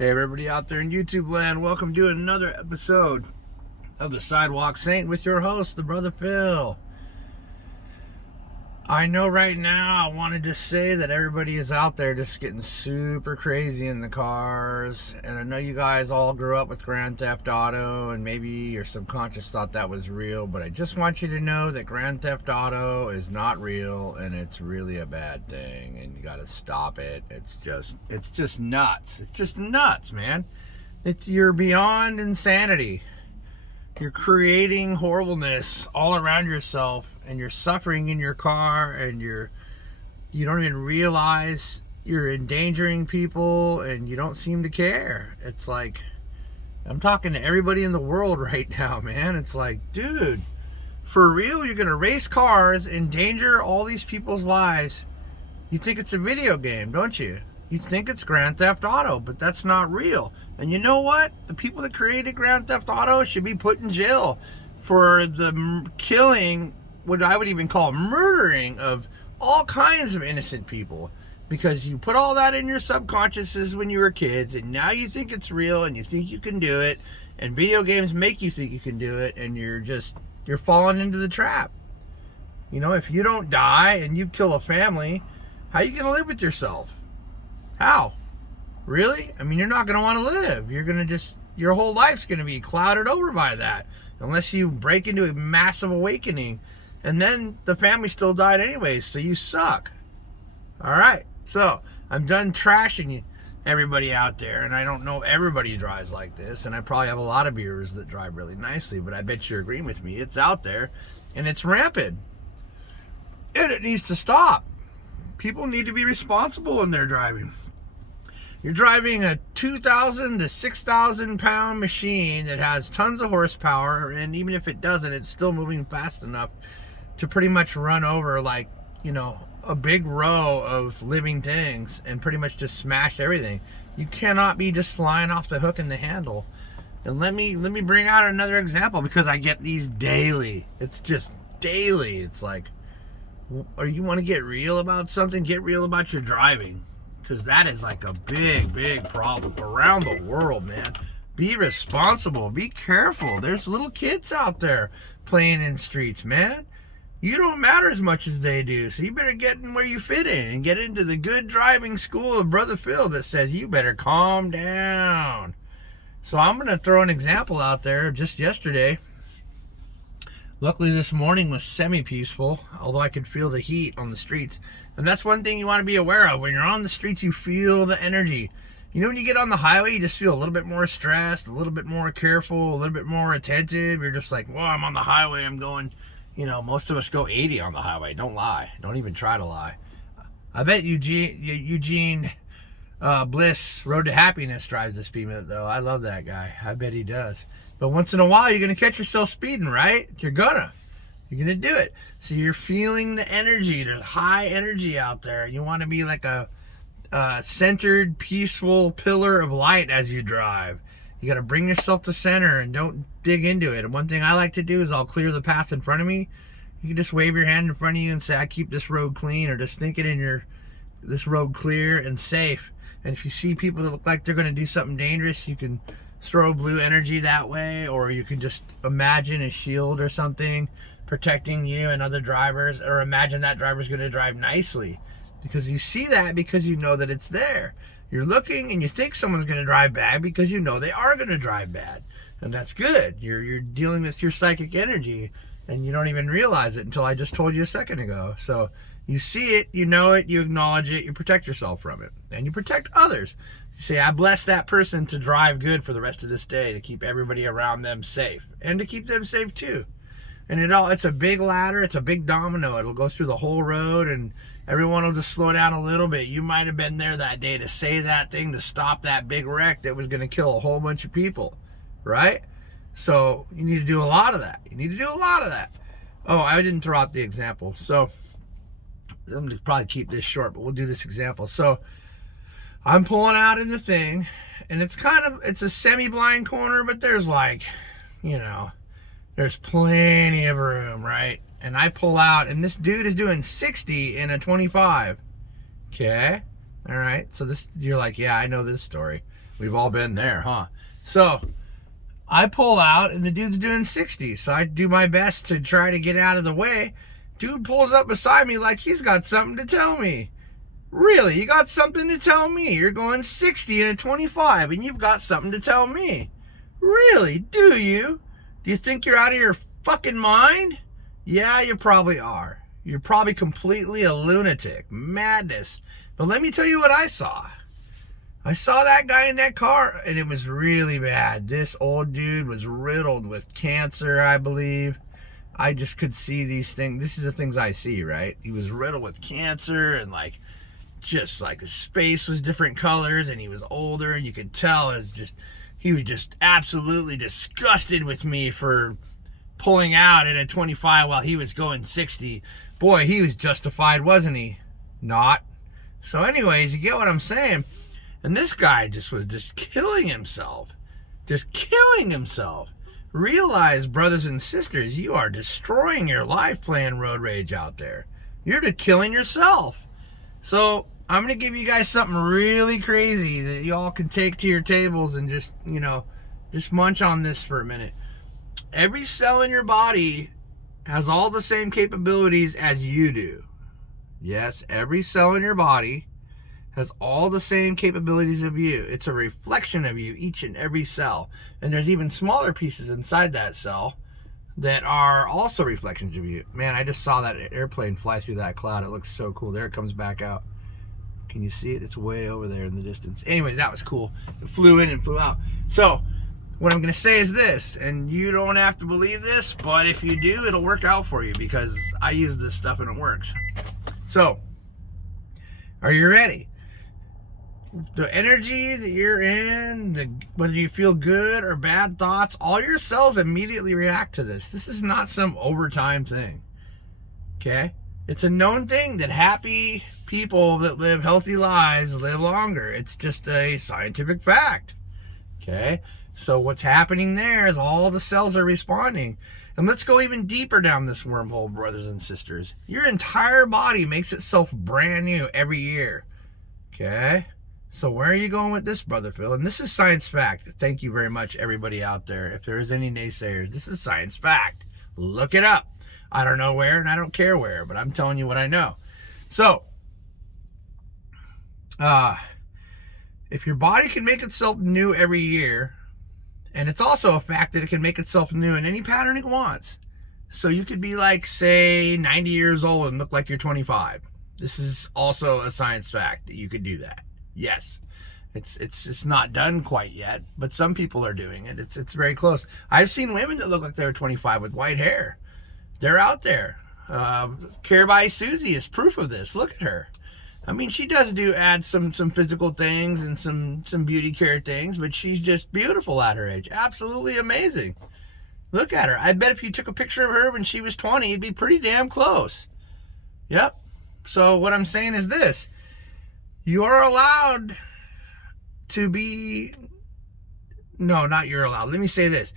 Hey everybody out there in YouTube land, welcome to another episode of the Sidewalk Saint with your host, the Brother Phil. I know right now I wanted to say that everybody is out there just getting super crazy in the cars, and I know you guys all grew up with Grand Theft Auto and maybe your subconscious thought that was real, but I just want you to know that Grand Theft Auto is not real and it's really a bad thing and you gotta stop it. It's just nuts. It's just nuts, man. You're beyond insanity. You're creating horribleness all around yourself, and you're suffering in your car, and you don't even realize you're endangering people, and you don't seem to care. It's like, I'm talking to everybody in the world right now, man. It's like, dude, for real, you're gonna race cars, endanger all these people's lives. You think it's a video game, don't you? You think it's Grand Theft Auto, but that's not real. And you know what? The people that created Grand Theft Auto should be put in jail for the killing, what I would even call murdering, of all kinds of innocent people. Because you put all that in your subconsciouses when you were kids, and now you think it's real, and you think you can do it, and video games make you think you can do it, and you're falling into the trap. You know, if you don't die and you kill a family, how are you going to live with yourself? How? Really? I mean, you're not going to want to live. Your whole life's going to be clouded over by that. Unless you break into a massive awakening. And then the family still died anyways, so you suck. Alright, so I'm done trashing everybody out there. And I don't know everybody drives like this. And I probably have a lot of viewers that drive really nicely. But I bet you're agreeing with me. It's out there. And it's rampant. And it needs to stop. People need to be responsible when they're driving. You're driving a 2,000 to 6,000 pound machine that has tons of horsepower, and even if it doesn't, it's still moving fast enough to pretty much run over, like, you know, a big row of living things and pretty much just smash everything. You cannot be just flying off the hook in the handle. And let me bring out another example, because I get these daily. It's just daily. It's like, or you want to get real about something, get real about your driving. Because that is like a big problem around the world, man. Be responsible. Be careful. There's little kids out there playing in streets, man. You don't matter as much as they do. So you better get in where you fit in and get into the good driving school of Brother Phil that says you better calm down. So I'm going to throw an example out there just yesterday. Luckily this morning was semi-peaceful, although I could feel the heat on the streets. And that's one thing you want to be aware of. When you're on the streets, you feel the energy. You know, when you get on the highway, you just feel a little bit more stressed, a little bit more careful, a little bit more attentive. You're just like, well, I'm on the highway, I'm going, you know, most of us go 80 on the highway. Don't lie. Don't even try to lie. I bet Eugene Bliss, Road to Happiness, drives the speed limit, though. I love that guy. I bet he does. But once in a while, you're going to catch yourself speeding, right? You're going to do it. So you're feeling the energy. There's high energy out there. You want to be like a centered, peaceful pillar of light as you drive. You got to bring yourself to center and don't dig into it. And one thing I like to do is I'll clear the path in front of me. You can just wave your hand in front of you and say, I keep this road clean, or just think it in this road clear and safe. And if you see people that look like they're going to do something dangerous, you can throw blue energy that way, or you can just imagine a shield or something protecting you and other drivers, or imagine that driver's going to drive nicely, because you see that because you know that it's there. You're looking and you think someone's going to drive bad because you know they are going to drive bad, and that's good. You're dealing with your psychic energy and you don't even realize it until I just told you a second ago. So you see it, you know it, you acknowledge it, you protect yourself from it, and you protect others. You say, I bless that person to drive good for the rest of this day, to keep everybody around them safe, and to keep them safe too. And it's a big ladder, it's a big domino. It'll go through the whole road, and everyone will just slow down a little bit. You might have been there that day to say that thing, to stop that big wreck that was going to kill a whole bunch of people, right? So you need to do a lot of that. You need to do a lot of that. Oh, I didn't throw out the example. So I'm going to probably keep this short, but we'll do this example. So I'm pulling out in the thing, and it's a semi-blind corner, but there's like, you know, there's plenty of room, right? And I pull out, and this dude is doing 60 in a 25. Okay. All right. So you're like, yeah, I know this story. We've all been there, huh? So I pull out and the dude's doing 60. So I do my best to try to get out of the way. Dude pulls up beside me like he's got something to tell me. Really? You got something to tell me? You're going 60 and a 25 and you've got something to tell me. Really? Do you? Do you think you're out of your fucking mind? Yeah, you probably are. You're probably completely a lunatic. Madness. But let me tell you what I saw. I saw that guy in that car, and it was really bad. This old dude was riddled with cancer, I believe. I just could see these things. This is the things I see, right? He was riddled with cancer, and just like his face was different colors, and he was older, and you could tell he was just absolutely disgusted with me for pulling out at a 25 while he was going 60. Boy, he was justified, wasn't he? Not. So anyways, you get what I'm saying? And this guy was killing himself. Just killing himself. Realize, brothers and sisters, you are destroying your life playing road rage out there. You're just killing yourself. So I'm going to give you guys something really crazy that y'all can take to your tables and just munch on this for a minute. Every cell in your body has all the same capabilities as you do. Yes, every cell in your body has all the same capabilities of you. It's a reflection of you, each and every cell. And there's even smaller pieces inside that cell that are also reflections of you. Man, I just saw that airplane fly through that cloud. It looks so cool. There it comes back out. Can you see it? It's way over there in the distance. Anyways, that was cool. It flew in and flew out. So what I'm going to say is this, and you don't have to believe this, but if you do, it'll work out for you because I use this stuff and it works. So, are you ready? The energy that you're in, whether you feel good or bad thoughts, all your cells immediately react to this. This is not some overtime thing. Okay? It's a known thing that happy people that live healthy lives live longer. It's just a scientific fact. Okay? So what's happening there is all the cells are responding. And let's go even deeper down this wormhole, brothers and sisters. Your entire body makes itself brand new every year. Okay? So where are you going with this, Brother Phil? And this is science fact. Thank you very much, everybody out there. If there is any naysayers, this is science fact. Look it up. I don't know where and I don't care where, but I'm telling you what I know. So, if your body can make itself new every year, and it's also a fact that it can make itself new in any pattern it wants. So you could be like, say, 90 years old and look like you're 25. This is also a science fact that you could do that. Yes. It's not done quite yet, but some people are doing it. It's very close. I've seen women that look like they're 25 with white hair. They're out there. Care by Susie is proof of this. Look at her. I mean, she does add some physical things and some beauty care things, but she's just beautiful at her age. Absolutely amazing. Look at her. I bet if you took a picture of her when she was 20, it'd be pretty damn close. Yep. So what I'm saying is this. You're allowed to be... No, not you're allowed. Let me say this.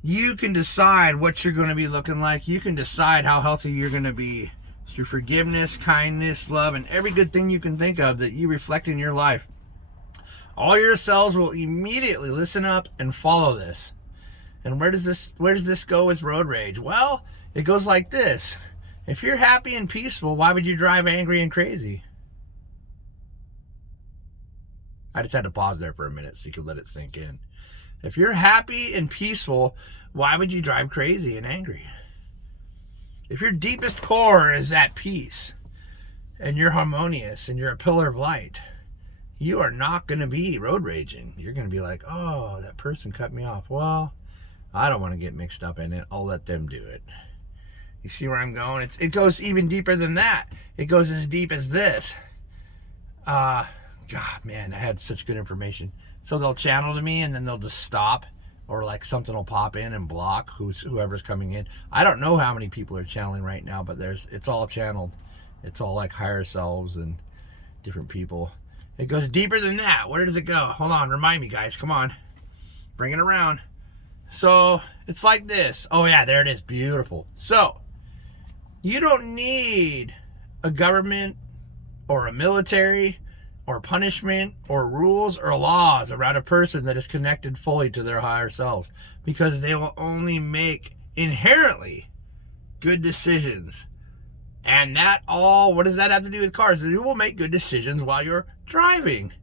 You can decide what you're going to be looking like. You can decide how healthy you're going to be through forgiveness, kindness, love, and every good thing you can think of that you reflect in your life. All your cells will immediately listen up and follow this. And where does this go with road rage? Well, it goes like this. If you're happy and peaceful, why would you drive angry and crazy? I just had to pause there for a minute so you could let it sink in. If you're happy and peaceful, why would you drive crazy and angry? If your deepest core is at peace and you're harmonious and you're a pillar of light, you are not going to be road raging. You're going to be like, oh, that person cut me off. Well, I don't want to get mixed up in it. I'll let them do it. You see where I'm going? It goes even deeper than that. It goes as deep as this. God, man, I had such good information. So they'll channel to me and then they'll just stop, or like something will pop in and block whoever's coming in. I don't know how many people are channeling right now, but it's all channeled. It's all like higher selves and different people. It goes deeper than that. Where does it go? Hold on, remind me, guys. Come on. Bring it around. So it's like this. Oh yeah, there it is. Beautiful. So you don't need a government or a military or punishment or rules or laws around a person that is connected fully to their higher selves, because they will only make inherently good decisions. And that all, what does that have to do with cars? You will make good decisions while you're driving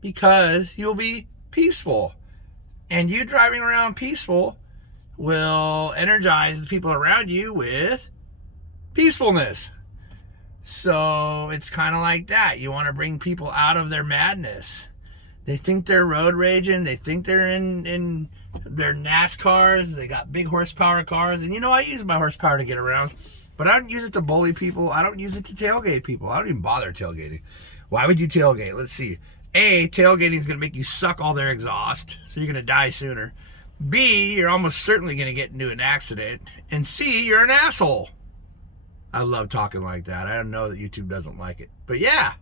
because you'll be peaceful. And you driving around peaceful will energize the people around you with peacefulness. So it's kind of like that. You want to bring people out of their madness. They think they're road raging. They think they're in their NASCARs. They got big horsepower cars. And you know, I use my horsepower to get around. But I don't use it to bully people. I don't use it to tailgate people. I don't even bother tailgating. Why would you tailgate? Let's see. A, tailgating is going to make you suck all their exhaust. So you're going to die sooner. B, you're almost certainly going to get into an accident. And C, you're an asshole. I love talking like that. I don't know that YouTube doesn't like it. But yeah,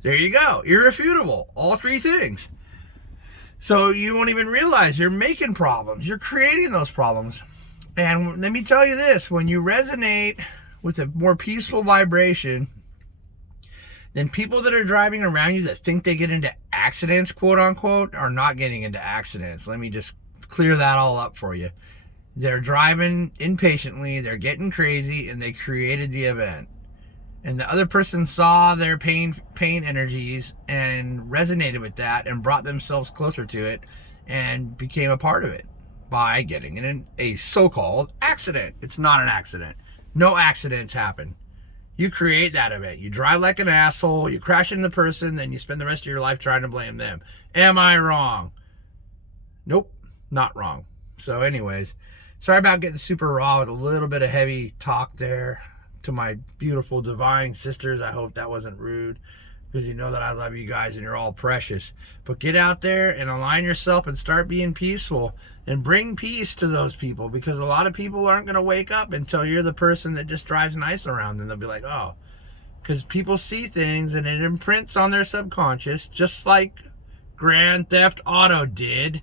there you go. Irrefutable. All three things. So you won't even realize you're making problems. You're creating those problems. And let me tell you this. When you resonate with a more peaceful vibration, then people that are driving around you that think they get into accidents, quote unquote, are not getting into accidents. Let me just clear that all up for you. They're driving impatiently, they're getting crazy, and they created the event. And the other person saw their pain energies and resonated with that and brought themselves closer to it and became a part of it by getting in a so-called accident. It's not an accident. No accidents happen. You create that event. You drive like an asshole, you crash into the person, then you spend the rest of your life trying to blame them. Am I wrong? Nope, not wrong. So anyways, sorry about getting super raw with a little bit of heavy talk there to my beautiful divine sisters. I hope that wasn't rude, because you know that I love you guys and you're all precious. But get out there and align yourself and start being peaceful and bring peace to those people, because a lot of people aren't going to wake up until you're the person that just drives nice around them. They'll be like, oh, because people see things and it imprints on their subconscious, just like Grand Theft Auto did.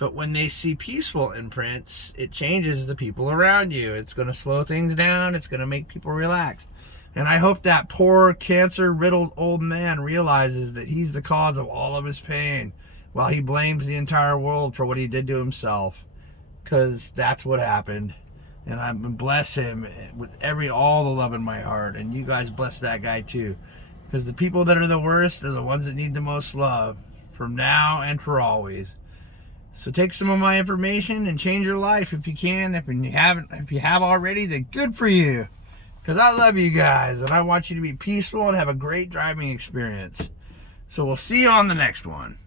But when they see peaceful imprints, it changes the people around you. It's going to slow things down. It's going to make people relax. And I hope that poor cancer-riddled old man realizes that he's the cause of all of his pain, while he blames the entire world for what he did to himself. Because that's what happened. And I bless him with all the love in my heart. And you guys bless that guy too. Because the people that are the worst are the ones that need the most love, from now and for always. So take some of my information and change your life if you can. If you haven't, if you have already, then good for you. Because I love you guys and I want you to be peaceful and have a great driving experience. So we'll see you on the next one.